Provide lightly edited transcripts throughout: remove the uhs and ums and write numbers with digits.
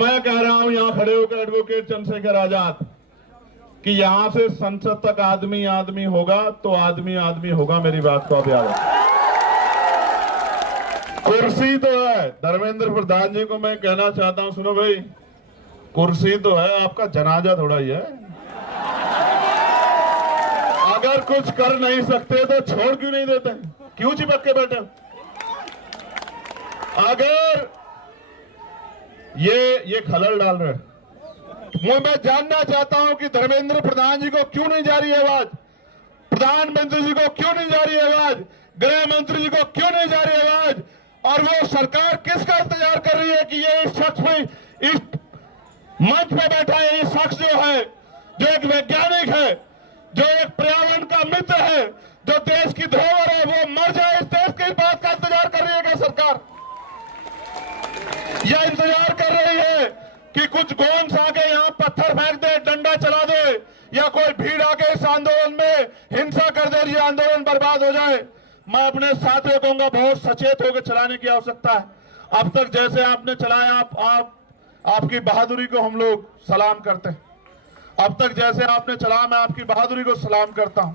मैं कह रहा हूं यहां खड़े होकर एडवोकेट चंद्रशेखर आजाद कि यहां से संसद तक आदमी आदमी होगा तो आदमी आदमी होगा। मेरी बात को आप याद रखें। कुर्सी तो है, धर्मेंद्र प्रधान जी को मैं कहना चाहता हूं, सुनो भाई, कुर्सी तो है, आपका जनाजा थोड़ा ही है। अगर कुछ कर नहीं सकते तो छोड़ क्यों नहीं देते? क्यों चिपक के बैठे? अगर ये खलल डाल रहे मैं जानना चाहता हूं कि धर्मेंद्र प्रधान जी को क्यों नहीं जा रही आवाज, प्रधानमंत्री जी को क्यों नहीं जा रही आवाज, गृह मंत्री जी को क्यों नहीं जा रही आवाज, और वो सरकार किसका इंतजार कर रही है कि ये इस शख्स में, इस मंच पे बैठा है ये शख्स जो है, जो एक वैज्ञानिक है, जो एक पर्यावरण का मित्र है, जो देश की धरोहर है, वो मर जाए, इस देश की बात का इंतजार कर रही है क्या सरकार? यह इंतजार कर रही है कि कुछ गोंस आके यहां पत्थर फेंक दे, डंडा चला दे, या कोई भीड़ आके इस आंदोलन में हिंसा कर दे, ये आंदोलन बर्बाद हो जाए। मैं अपने साथियों को कहूंगा, बहुत सचेत होकर चलाने की आवश्यकता है। अब तक जैसे आपने चलाया, आपकी बहादुरी को हम लोग सलाम करते हैं। अब तक जैसे आपने चला, मैं आपकी बहादुरी को सलाम करता हूं।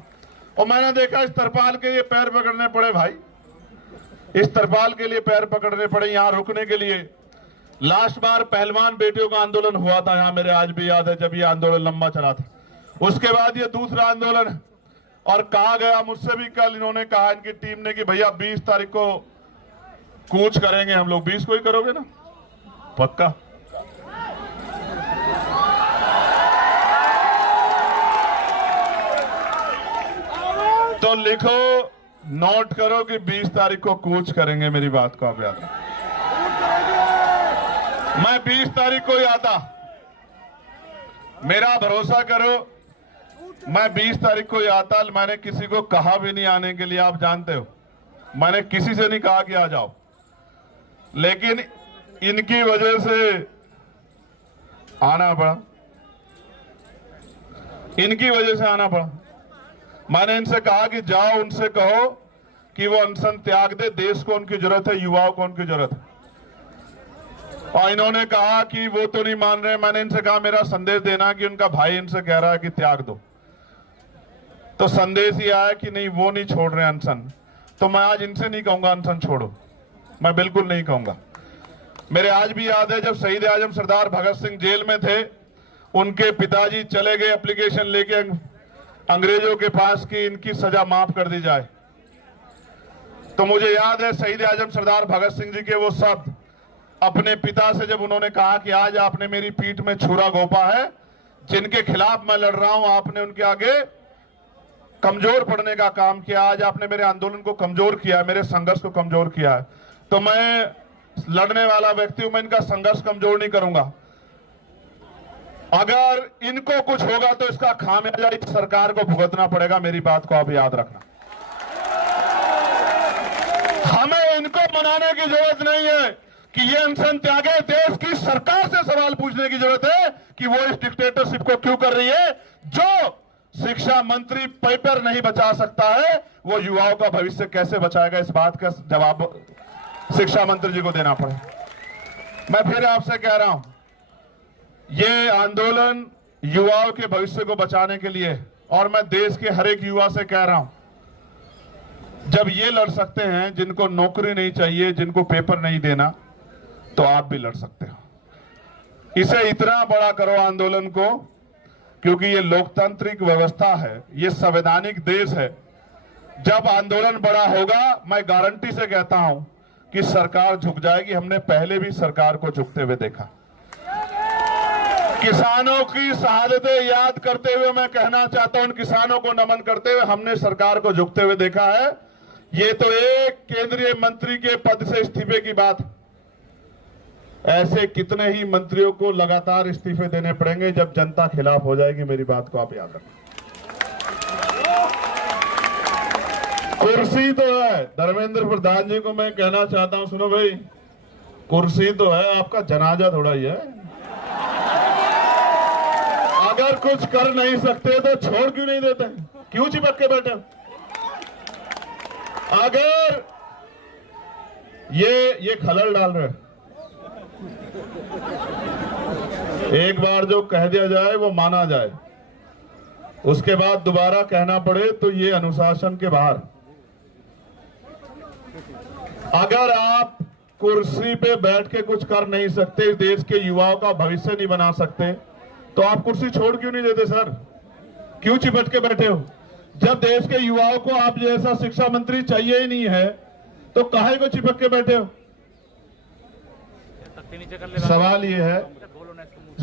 और मैंने देखा इस तरपाल के लिए पैर पकड़ने पड़े भाई, इस तरपाल के लिए पैर पकड़ने पड़े यहां रुकने के लिए। लास्ट बार पहलवान बेटियों का आंदोलन हुआ था यहां, मेरे आज भी याद है, जब ये आंदोलन लंबा चला था। उसके बाद ये दूसरा आंदोलन है। और कहा गया मुझसे भी कल, इन्होंने कहा इनकी टीम ने कि भैया 20 तारीख को कूच करेंगे हम लोग। 20 को ही करोगे ना? पक्का? तो लिखो, नोट करो कि 20 तारीख को कूच करेंगे। मेरी बात को आप याद रखें। मैं 20 तारीख को ही आता, मेरा भरोसा करो, मैं 20 तारीख को ही आता। मैंने किसी को कहा भी नहीं आने के लिए, आप जानते हो, मैंने किसी से नहीं कहा कि आ जाओ, लेकिन इनकी वजह से आना पड़ा, इनकी वजह से आना पड़ा। मैंने इनसे कहा कि जाओ, उनसे कहो कि वो अनशन त्याग दे, देश को उनकी जरूरत है, युवाओं को उनकी जरूरत है। और इन्होंने कहा कि वो तो नहीं मान रहे। मैंने इनसे कहा मेरा संदेश देना कि उनका भाई इनसे कह रहा है कि त्याग दो, तो संदेश ही आया कि नहीं, वो नहीं छोड़ रहे अनशन। तो मैं आज इनसे नहीं कहूंगा अनशन छोड़ो, मैं बिल्कुल नहीं कहूंगा। मेरे आज भी याद है जब शहीद आजम सरदार भगत सिंह जेल में थे, उनके पिताजी चले गए एप्लीकेशन लेके अंग्रेजों के पास कि इनकी सजा माफ कर दी जाए। तो मुझे याद है शहीद आजम सरदार भगत सिंह जी के वो शब्द अपने पिता से, जब उन्होंने कहा कि आज आपने मेरी पीठ में छुरा घोंपा है, जिनके खिलाफ मैं लड़ रहा हूं, आपने उनके आगे कमजोर पड़ने का काम किया, आज आपने मेरे आंदोलन को कमजोर किया है, मेरे संघर्ष को कमजोर किया है। तो मैं लड़ने वाला व्यक्ति हूं, मैं इनका संघर्ष कमजोर नहीं करूंगा। अगर इनको कुछ होगा तो इसका खामियाजा इस सरकार को भुगतना पड़ेगा। मेरी बात को आप याद रखना। हमें इनको मनाने की जरूरत नहीं है कि ये अनशन त्यागे, देश की सरकार से सवाल पूछने की जरूरत है कि वो इस डिक्टेटरशिप को क्यों कर रही है। जो शिक्षा मंत्री पेपर नहीं बचा सकता है, वो युवाओं का भविष्य कैसे बचाएगा, इस बात का जवाब शिक्षा मंत्री जी को देना पड़े। मैं फिर आपसे कह रहा हूं, ये आंदोलन युवाओं के भविष्य को बचाने के लिए, और मैं देश के हर एक युवा से कह रहा हूं, जब ये लड़ सकते हैं, जिनको नौकरी नहीं चाहिए, जिनको पेपर नहीं देना, तो आप भी लड़ सकते हो। इसे इतना बड़ा करो आंदोलन को, क्योंकि ये लोकतांत्रिक व्यवस्था है, ये संवैधानिक देश है। जब आंदोलन बड़ा होगा, मैं गारंटी से कहता हूं कि सरकार झुक जाएगी। हमने पहले भी सरकार को झुकते हुए देखा। किसानों की शहादतें याद करते हुए मैं कहना चाहता हूं, उन किसानों को नमन करते हुए हमने सरकार को झुकते हुए देखा है। ये तो एक केंद्रीय मंत्री के पद से इस्तीफे की बात, ऐसे कितने ही मंत्रियों को लगातार इस्तीफे देने पड़ेंगे जब जनता खिलाफ हो जाएगी। मेरी बात को आप याद रखें। कुर्सी तो है, धर्मेंद्र प्रधान जी को मैं कहना चाहता हूं, सुनो भाई, कुर्सी तो है, आपका जनाजा थोड़ा ही है। अगर कुछ कर नहीं सकते तो छोड़ क्यों नहीं देते? क्यों चिपक के बैठे? अगर ये खलल डाल रहे एक बार जो कह दिया जाए वो माना जाए, उसके बाद दोबारा कहना पड़े तो ये अनुशासन के बाहर। अगर आप कुर्सी पे बैठ के कुछ कर नहीं सकते, देश के युवाओं का भविष्य नहीं बना सकते, तो आप कुर्सी छोड़ क्यों नहीं देते सर? क्यों चिपट के बैठे हो? जब देश के युवाओं को आप जैसा शिक्षा मंत्री चाहिए ही नहीं है तो काहे को चिपक के बैठे हो? सवाल ये है,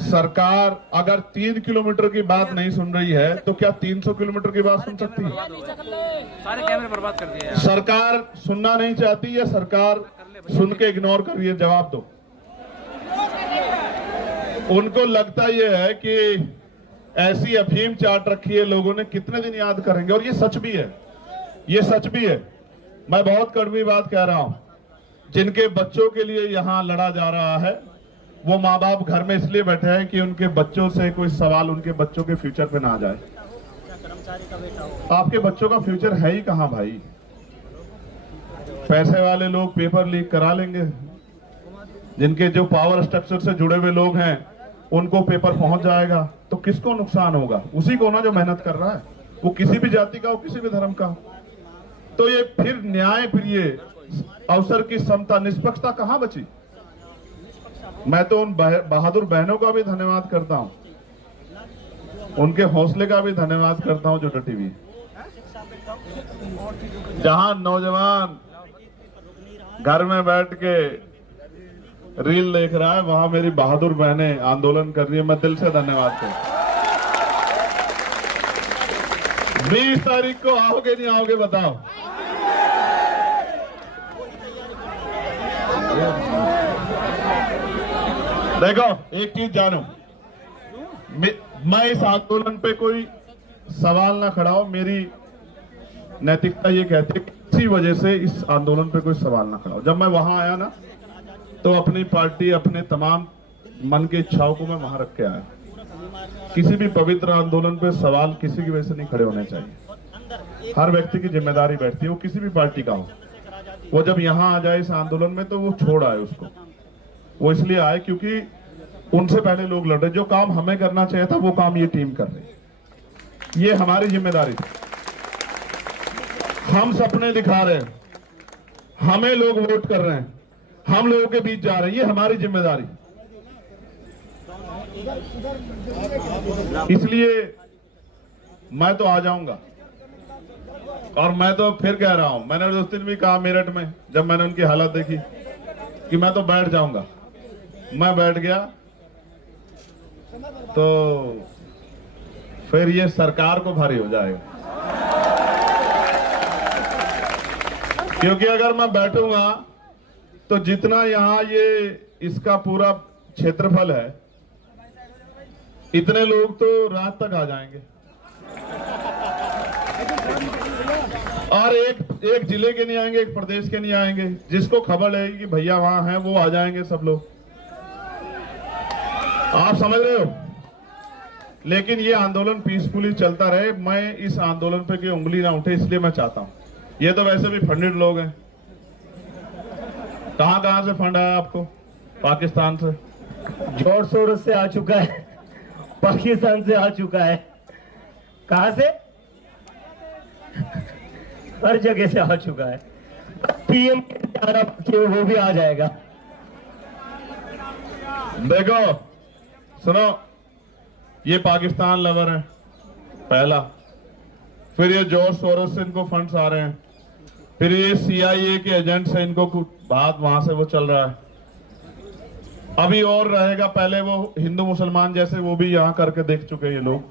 सरकार अगर 3 किलोमीटर की बात नहीं सुन रही है तो क्या 300 किलोमीटर की बात सुन सकती है? सारे कैमरे बर्बाद कर दिए। सरकार सुनना नहीं चाहती या सरकार सुन के इग्नोर कर रही है? जवाब दो। उनको लगता यह है कि ऐसी अफीम चाट रखी है लोगों ने, कितने दिन याद करेंगे। और ये सच भी है, ये सच भी है। मैं बहुत कड़वी बात कह रहा हूं, जिनके बच्चों के लिए यहां लड़ा जा रहा है वो माँ बाप घर में इसलिए बैठे हैं कि उनके बच्चों से कोई सवाल उनके बच्चों के फ्यूचर पे ना आ जाए। आपके बच्चों का फ्यूचर है ही कहां भाई? पैसे वाले लोग पेपर लीक करा लेंगे, जिनके जो पावर स्ट्रक्चर से जुड़े हुए लोग हैं उनको पेपर पहुंच जाएगा, तो किसको नुकसान होगा? उसी को ना जो मेहनत कर रहा है, वो किसी भी जाति का हो, किसी भी धर्म का हो। तो ये फिर न्याय, फिर ये अवसर की समता, निष्पक्षता कहां बची? मैं तो उन बहादुर बहनों का भी धन्यवाद करता हूं, उनके हौसले का भी धन्यवाद करता हूं जो डटी हुई। जहां नौजवान घर में बैठ के रील देख रहा है, वहां मेरी बहादुर बहनें आंदोलन कर रही है। मैं दिल से धन्यवाद करता हूं। 20 तारीख को आओगे नहीं आओगे बताओ? देखो एक चीज जानो, मैं इस आंदोलन पे कोई सवाल ना खड़ा हो, मेरी नैतिकता ये कहती है किसी वजह से इस आंदोलन पे कोई सवाल ना खड़ा हो। जब मैं वहां आया ना तो अपनी पार्टी, अपने तमाम मन की इच्छाओं को मैं वहां रख के आया। किसी भी पवित्र आंदोलन पे सवाल किसी की वजह से नहीं खड़े होने चाहिए। हर व्यक्ति की जिम्मेदारी बैठती है, वो किसी भी पार्टी का हो। वो जब यहाँ आ जाए इस आंदोलन में तो वो छोड़ आए उसको। वो इसलिए आए क्योंकि उनसे पहले लोग लड़ रहे। जो काम हमें करना चाहिए था वो काम ये टीम कर रही। ये हमारी जिम्मेदारी थी। हम सपने दिखा रहे हैं, हमें लोग वोट कर रहे हैं, हम लोगों के बीच जा रहे हैं, ये हमारी जिम्मेदारी। इसलिए मैं तो आ जाऊंगा। और मैं तो फिर कह रहा हूं, मैंने उस दिन भी कहा मेरठ में जब मैंने उनकी हालत देखी कि मैं तो बैठ जाऊंगा। मैं बैठ गया तो फिर ये सरकार को भारी हो जाएगा, क्योंकि अगर मैं बैठूंगा तो जितना यहां ये इसका पूरा क्षेत्रफल है, इतने लोग तो रात तक आ जाएंगे। और एक जिले के नहीं आएंगे, एक प्रदेश के नहीं आएंगे। जिसको खबर लगेगी कि भैया वहां हैं वो आ जाएंगे सब लोग। आप समझ रहे हो? लेकिन ये आंदोलन पीसफुली चलता रहे। मैं इस आंदोलन पे की उंगली ना उठे इसलिए मैं चाहता हूं। ये तो वैसे भी फंडेड लोग हैं। कहां से फंड आया आपको? पाकिस्तान से जोर शोर से आ चुका है, पाकिस्तान से आ चुका है। कहां से? हर जगह से आ चुका है। पीएम के वो भी आ जाएगा। देखो सुनो, ये पाकिस्तान लवर है पहला, फिर ये जॉर्ज सोरोस से इनको फंड्स आ रहे हैं, फिर ये CIA के एजेंट से इनको बात वहां से वो चल रहा है। अभी और रहेगा, पहले वो हिंदू मुसलमान जैसे वो भी यहां करके देख चुके हैं ये लोग,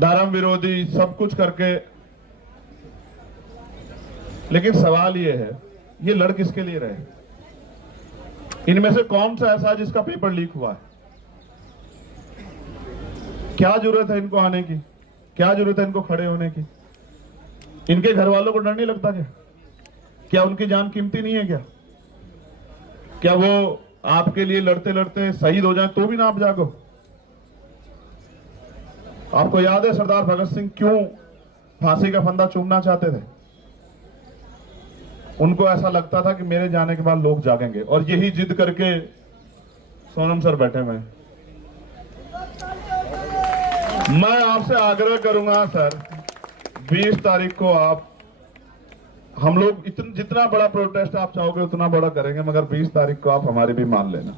धर्म विरोधी सब कुछ करके। लेकिन सवाल ये है, ये लड़ किसके लिए रहे? इनमें से कौन सा ऐसा जिसका पेपर लीक हुआ है? क्या जरूरत है इनको आने की? क्या जरूरत है इनको खड़े होने की? इनके घर वालों को डर नहीं लगता क्या? क्या उनकी जान कीमती नहीं है क्या? क्या वो आपके लिए लड़ते लड़ते शहीद हो जाए तो भी ना आप जागो? आपको याद है सरदार भगत सिंह क्यों फांसी का फंदा चूमना चाहते थे? उनको ऐसा लगता था कि मेरे जाने के बाद लोग जागेंगे। और यही जिद करके सोनम सर बैठे हुए हैं। मैं आपसे आग्रह करूंगा सर, 20 तारीख को आप, हम लोग जितना बड़ा प्रोटेस्ट आप चाहोगे उतना बड़ा करेंगे, मगर 20 तारीख को आप हमारी भी मान लेना।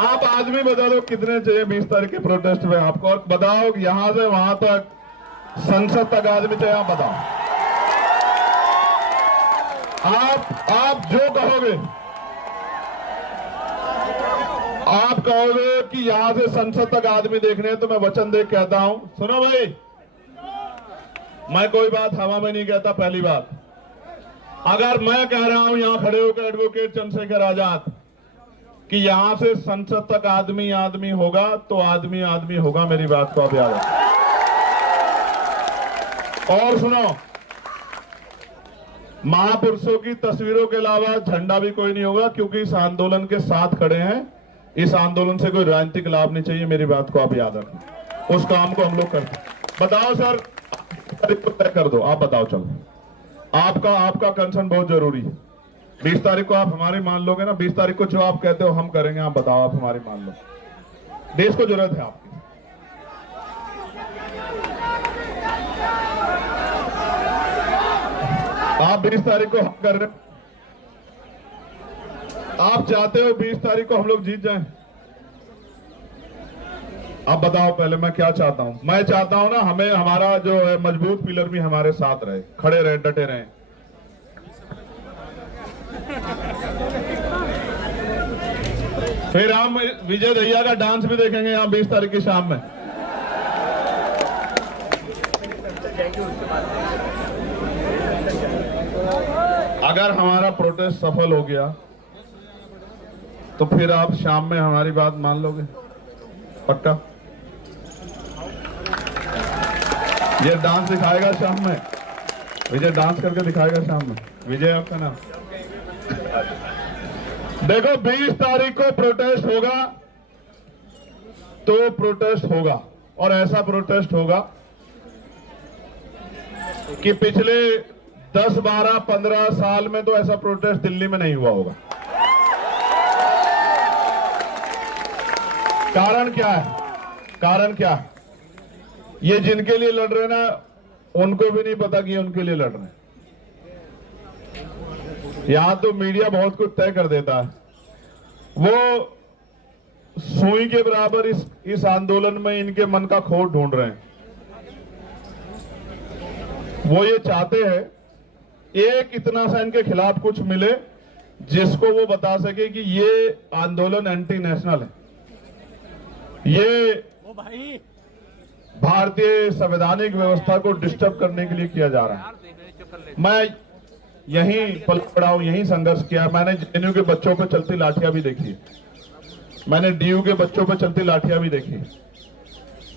आप आदमी बता दो कितने चाहिए 20 तारीख के प्रोटेस्ट में आपको, और बताओ यहां से वहां तक, संसद तक आदमी चाहिए, आप बताओ। आप जो कहोगे, आप कहोगे कि यहां से संसद तक आदमी देखने हैं, तो मैं वचन दे कहता हूं, सुनो भाई, मैं कोई बात हवा में नहीं कहता। पहली बात, अगर मैं कह रहा हूं यहां खड़े होकर एडवोकेट चंद्रशेखर आजाद कि यहां से संसद तक आदमी आदमी होगा, तो आदमी आदमी होगा, मेरी बात को आप याद रखें। और सुनो, महापुरुषों की तस्वीरों के अलावा झंडा भी कोई नहीं होगा, क्योंकि इस आंदोलन के साथ खड़े हैं। इस आंदोलन से कोई राजनीतिक लाभ नहीं चाहिए, मेरी बात को आप याद रखें। उस काम को हम लोग करते हैं। बताओ सर, तारीख को तय कर दो, आप बताओ। चलो, आपका कंसर्न बहुत जरूरी है। 20 तारीख को आप हमारी मान लोगे ना? 20 तारीख को जो आप कहते हो हम करेंगे, आप बताओ, आप हमारी मान लो। देश को जरूरत है आपकी। आप 20 तारीख को हम कर रहे, आप चाहते हो 20 तारीख को हम लोग जीत जाएं? आप बताओ पहले, मैं क्या चाहता हूं? मैं चाहता हूं ना, हमें हमारा जो है मजबूत पिलर भी हमारे साथ रहे, खड़े रहे, डटे रहे। फिर हम विजय दहिया का डांस भी देखेंगे यहाँ 20 तारीख की शाम में। अगर हमारा प्रोटेस्ट सफल हो गया तो फिर आप शाम में हमारी बात मान लोगे? पक्का? ये डांस दिखाएगा शाम में, विजय डांस करके दिखाएगा शाम में। विजय आपका नाम? देखो, 20 तारीख को प्रोटेस्ट होगा तो प्रोटेस्ट होगा, और ऐसा प्रोटेस्ट होगा कि पिछले 10, 12, 15 साल में तो ऐसा प्रोटेस्ट दिल्ली में नहीं हुआ होगा। कारण क्या है? कारण क्या है? ये जिनके लिए लड़ रहे ना, उनको भी नहीं पता कि उनके लिए लड़ रहे हैं। यहां तो मीडिया बहुत कुछ तय कर देता है। वो सुई के बराबर इस आंदोलन में इनके मन का खोट ढूंढ रहे हैं। वो ये चाहते हैं एक इतना सा इनके खिलाफ कुछ मिले जिसको वो बता सके कि ये आंदोलन एंटी नेशनल है, ये भारतीय संवैधानिक व्यवस्था को डिस्टर्ब करने के लिए किया जा रहा है। मैं यहीं पल पड़ा हूं, यहीं संघर्ष किया। मैंने जेएनयू के बच्चों पर चलती लाठियां भी देखी, मैंने डीयू के बच्चों पर चलती लाठियां भी देखी,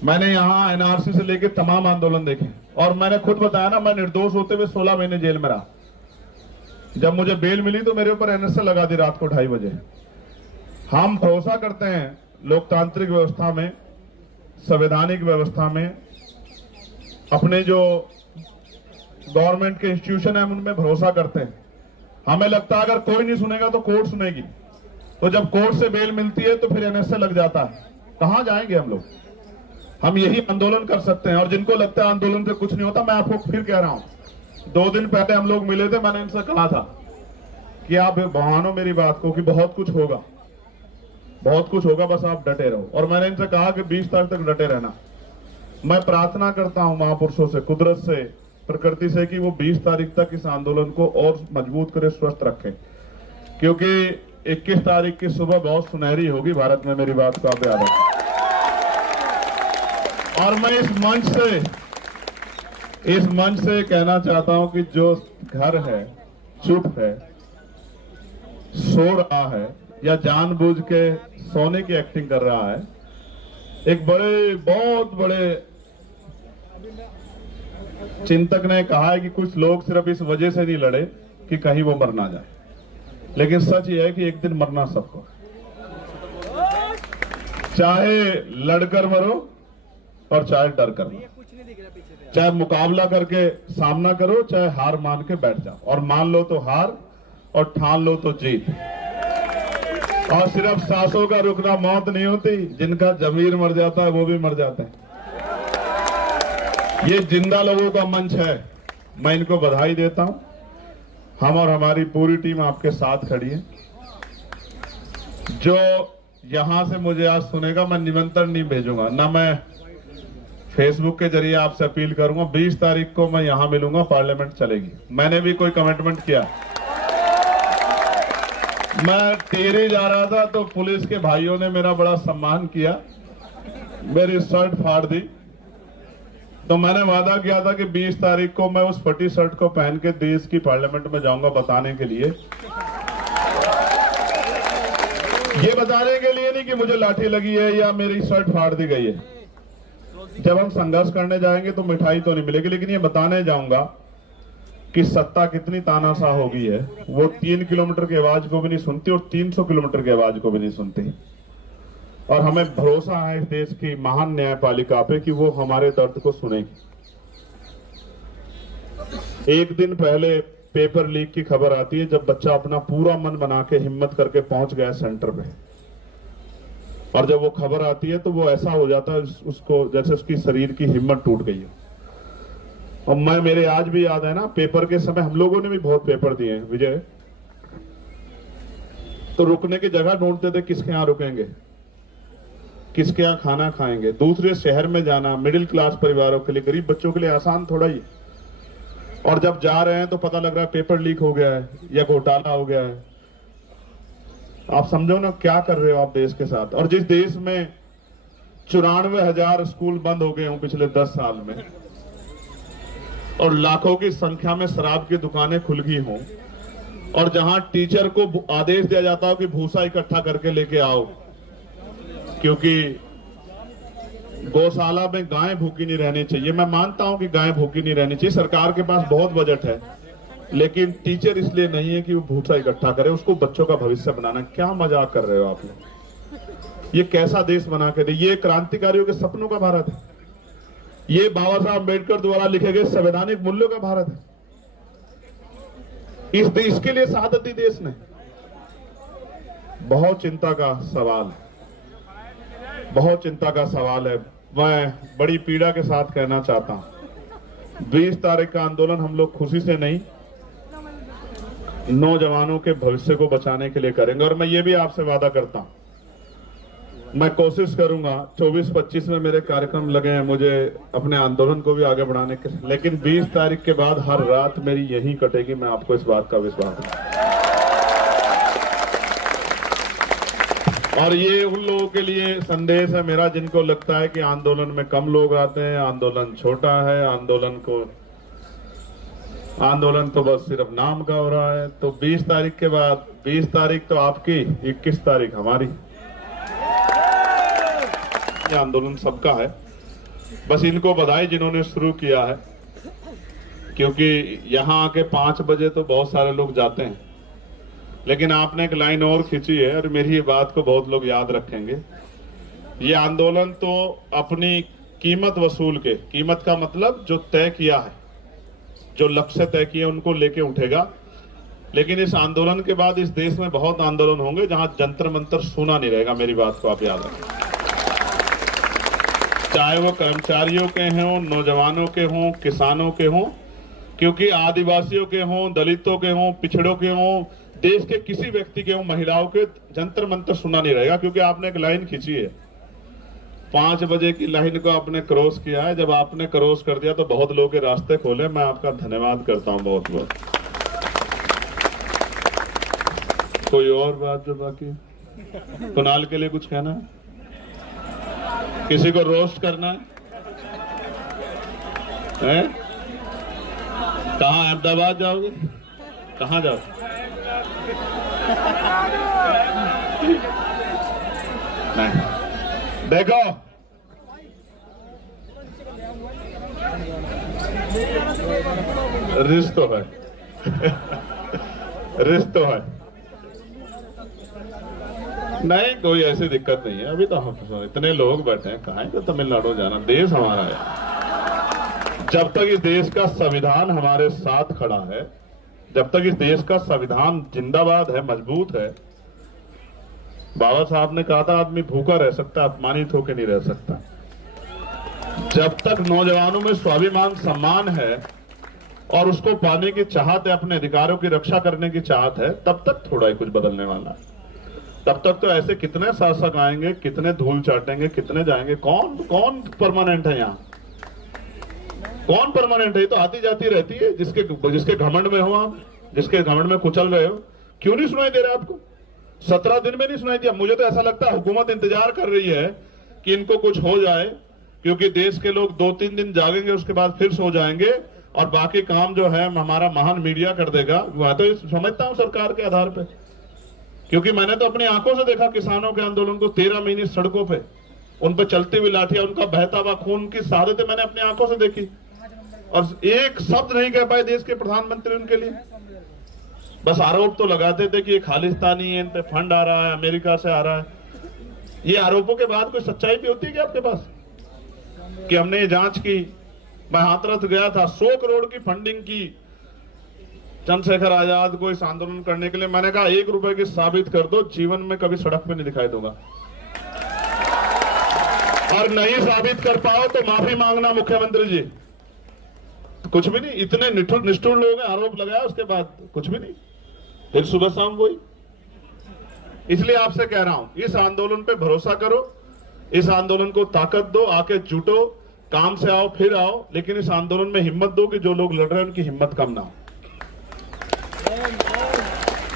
मैंने यहां एनआरसी से लेकर तमाम आंदोलन देखे, और मैंने खुद बताया ना, मैं निर्दोष होते हुए 16 महीने जेल में रहा। जब मुझे बेल मिली तो मेरे ऊपर एनएसए लगा दी रात को 2:30 बजे। हम भरोसा करते हैं लोकतांत्रिक व्यवस्था में, संवैधानिक व्यवस्था में, अपने जो गवर्नमेंट के इंस्टीट्यूशन है उनमें भरोसा करते हैं। हमें लगता है अगर कोई नहीं सुनेगा तो कोर्ट सुनेगी, तो जब कोर्ट से बेल मिलती है तो फिर एनएसए लग जाता है। कहां जाएंगे हम लोग? हम यही आंदोलन कर सकते हैं। और जिनको लगता है आंदोलन से कुछ नहीं होता, मैं आपको फिर कह रहा हूं, 2 दिन पहले हम लोग मिले थे, मैंने इनसे कहा था कि आप मानो मेरी बात को कि बहुत कुछ होगा, बहुत कुछ होगा, बस आप डटे रहो। और मैंने इनसे कहा कि 20 तारीख तक डटे रहना। मैं प्रार्थना करता हूं महापुरुषों से, कुदरत से, प्रकृति से, कि वो 20 तारीख तक इस आंदोलन को और मजबूत करे, स्वस्थ रखे, क्योंकि 21 तारीख की सुबह बहुत सुनहरी होगी भारत में, मेरी बात को आप याद रखें। और मैं इस मंच से कहना चाहता हूं कि जो घर है, चुप है, सो रहा है, या जानबूझ के सोने की एक्टिंग कर रहा है, एक बहुत बड़े चिंतक ने कहा है कि कुछ लोग सिर्फ इस वजह से नहीं लड़े कि कहीं वो मर ना जाए, लेकिन सच ये है कि एक दिन मरना सबको, चाहे लड़कर मरो और चाहे डर कर मरो, चाहे मुकाबला करके सामना करो, चाहे हार मान के बैठ जाओ, और मान लो तो हार और ठान लो तो जीत। और सिर्फ सांसों का रुकना मौत नहीं होती, जिनका जमीर मर जाता है वो भी मर जाते हैं। ये जिंदा लोगों का मंच है, मैं इनको बधाई देता हूं। हम और हमारी पूरी टीम आपके साथ खड़ी है। जो यहां से मुझे आज सुनेगा, मैं निमंत्रण नहीं भेजूंगा, ना मैं फेसबुक के जरिए आपसे अपील करूंगा। 20 तारीख को मैं यहां मिलूंगा, पार्लियामेंट चलेगी। मैंने भी कोई कमिटमेंट किया। मैं टेरे जा रहा था तो पुलिस के भाइयों ने मेरा बड़ा सम्मान किया, मेरी शर्ट फाड़ दी। तो मैंने वादा किया था कि 20 तारीख को मैं उस फटी शर्ट को पहन के देश की पार्लियामेंट में जाऊंगा, बताने के लिए। ये बताने के लिए नहीं कि मुझे लाठी लगी है या मेरी शर्ट फाड़ दी गई है। जब हम संघर्ष करने जाएंगे तो मिठाई तो नहीं मिलेगी, लेकिन ये बताने जाऊंगा कि सत्ता कितनी तानाशाह हो गई है। वो 3 किलोमीटर की आवाज को भी नहीं सुनती और 300 किलोमीटर की आवाज को भी नहीं सुनती। और हमें भरोसा है इस देश की महान न्यायपालिका पे कि वो हमारे दर्द को सुनेगी। एक दिन पहले पेपर लीक की खबर आती है, जब बच्चा अपना पूरा मन बना के हिम्मत करके पहुंच गया सेंटर पे, और जब वो खबर आती है तो वो ऐसा हो जाता है उसको जैसे उसकी शरीर की हिम्मत टूट गई है। और मेरे आज भी याद है ना, पेपर के समय हम लोगों ने भी बहुत पेपर दिए हैं विजय, तो रुकने की जगह ढूंढते थे, किसके यहां रुकेंगे, किसके यहां खाना खाएंगे। दूसरे शहर में जाना मिडिल क्लास परिवारों के लिए, गरीब बच्चों के लिए आसान थोड़ा ही। और जब जा रहे हैं तो पता लग रहा है पेपर लीक हो गया है या घोटाला हो गया है। आप समझो ना क्या कर रहे हो आप देश के साथ। और जिस देश में 94,000 स्कूल बंद हो गए हों पिछले 10 साल में, और लाखों की संख्या में शराब की दुकानें खुल गई हों, और जहां टीचर को आदेश दिया जाता हो कि भूसा इकट्ठा करके लेके आओ, क्योंकि गौशाला में गाय भूखी नहीं रहनी चाहिए। मैं मानता हूं कि गाय भूखी नहीं रहनी चाहिए, सरकार के पास बहुत बजट है, लेकिन टीचर इसलिए नहीं है कि वो भूसा इकट्ठा करे, उसको बच्चों का भविष्य बनाना। क्या मजाक कर रहे हो आप लोग? ये कैसा देश बना के दे? ये क्रांतिकारियों के सपनों का भारत है, ये बाबा साहब अम्बेडकर द्वारा लिखे गए संवैधानिक मूल्यों का भारत है। इस देश के लिए शहादत दी देश ने। बहुत चिंता का सवाल, बहुत चिंता का सवाल है। मैं बड़ी पीड़ा के साथ कहना चाहता हूं, 20 तारीख का आंदोलन हम लोग खुशी से नहीं, नौजवानों के भविष्य को बचाने के लिए करेंगे। और मैं ये भी आपसे वादा करता हूं, मैं कोशिश करूंगा, 24-25 में मेरे कार्यक्रम लगे हैं मुझे अपने आंदोलन को भी आगे बढ़ाने के, लेकिन 20 तारीख के बाद हर रात मेरी यही कटेगी। मैं आपको इस बात का विश्वास दूं। और ये उन लोगों के लिए संदेश है मेरा जिनको लगता है कि आंदोलन में कम लोग आते हैं, आंदोलन छोटा है, आंदोलन तो बस सिर्फ नाम का हो रहा है। तो 20 तारीख के बाद, 20 तारीख तो आपकी, 21 तारीख हमारी। ये आंदोलन सबका है, बस इनको बधाई जिन्होंने शुरू किया है, क्योंकि यहां आके 5 बजे तो बहुत सारे लोग जाते हैं, लेकिन आपने एक लाइन और खींची है और मेरी ये बात को बहुत लोग याद रखेंगे। ये आंदोलन तो अपनी कीमत वसूल के, कीमत का मतलब जो तय किया है, जो लक्ष्य तय किए उनको लेके उठेगा। लेकिन इस आंदोलन के बाद इस देश में बहुत आंदोलन होंगे जहां जंतर मंतर सुना नहीं रहेगा। मेरी बात को आप याद रखें, चाहे वो कर्मचारियों के हों, नौजवानों के हों, किसानों के हों, क्योंकि आदिवासियों के हों, दलितों के हों, पिछड़ों के हों, देश के किसी व्यक्ति के हों, महिलाओं के, जंतर मंतर सुना नहीं रहेगा। क्योंकि आपने एक लाइन खींची है, 5 बजे की लाइन को आपने क्रॉस किया है। जब आपने क्रॉस कर दिया तो बहुत लोगों के रास्ते खोले। मैं आपका धन्यवाद करता हूं बहुत बहुत। कोई और बात जो बाकी? कुणाल के लिए कुछ कहना है? किसी को रोस्ट करना है? कहां, अहमदाबाद जाओगे? कहां जाओ? नहीं, देखो रिश्त तो है रिश्त तो है, नहीं कोई ऐसी दिक्कत नहीं है। अभी तो हम इतने लोग बैठे हैं, कहाँ है तमिलनाडु जाना, देश हमारा है। जब तक इस देश का संविधान हमारे साथ खड़ा है, जब तक इस देश का संविधान जिंदाबाद है, मजबूत है, बाबा साहब ने कहा था आदमी भूखा रह सकता, अपमानित होकर नहीं रह सकता। जब तक नौजवानों में स्वाभिमान सम्मान है और उसको पाने की चाहत है, अपने अधिकारों की रक्षा करने की चाहत है, तब तक थोड़ा ही कुछ बदलने वाला है। तब तक तो ऐसे कितने शासक आएंगे, कितने धूल चाटेंगे, कितने जाएंगे, कौन कौन परमानेंट है यहाँ? कौन परमानेंट है? ये तो आती जाती रहती है। जिसके घमंड में हो आप, जिसके घमंड में कुचल रहे हो, क्यों नहीं सुनाई दे रहा आपको? 17 दिन में नहीं सुनाई दिया। मुझे तो ऐसा लगता है हुकूमत इंतजार कर रही है कि इनको कुछ हो जाए, क्योंकि देश के लोग 2-3 दिन जागेंगे, उसके बाद फिर सो जाएंगे और बाकी काम जो है हमारा महान मीडिया कर देगा। मैं तो समझता हूं सरकार के आधार पे, क्योंकि मैंने तो अपनी आंखों से देखा किसानों के आंदोलन को 13 महीने सड़कों पे, उन पर चलती हुई लाठियां, उनका बहता हुआ खून की शहादतें मैंने अपनी आंखों से देखी, और एक शब्द नहीं कह पाए देश के प्रधानमंत्री उनके लिए। बस आरोप तो लगाते थे कि ये खालिस्तानी है, इन पे फंड आ रहा है, अमेरिका से आ रहा है। ये आरोपों के बाद कोई सच्चाई भी होती है क्या आपके पास कि हमने ये जांच की? मैं हाथरस गया था, 100 करोड़ की फंडिंग की चंद्रशेखर आजाद को इस आंदोलन करने के लिए। मैंने कहा 1 रुपए की साबित कर दो, जीवन में कभी सड़क पे नहीं दिखाई दूंगा। और नहीं साबित कर पाओ तो माफी मांगना मुख्यमंत्री जी। कुछ भी नहीं, इतने निष्ठुर लोग हैं, आरोप लगाया उसके बाद कुछ भी नहीं, फिर सुबह शाम वही। इसलिए आपसे कह रहा हूं, इस आंदोलन पे भरोसा करो, इस आंदोलन को ताकत दो, आके जुटो, काम से आओ फिर आओ, लेकिन इस आंदोलन में हिम्मत दो कि जो लोग लड़ रहे हैं उनकी हिम्मत कम ना हो।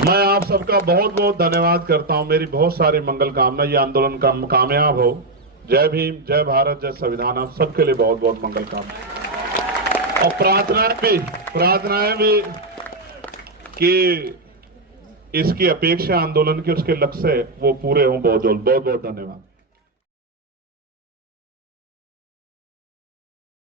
मैं आप सबका बहुत बहुत धन्यवाद करता हूं। मेरी बहुत सारी मंगल कामना, ये आंदोलन कामयाब हो। जय भीम, जय भारत, जय संविधान। आप सबके लिए बहुत बहुत मंगल कामना, और प्रार्थनाएं भी कि इसकी अपेक्षा आंदोलन के उसके लक्ष्य वो पूरे हों बहुत जल्द। बहुत बहुत धन्यवाद।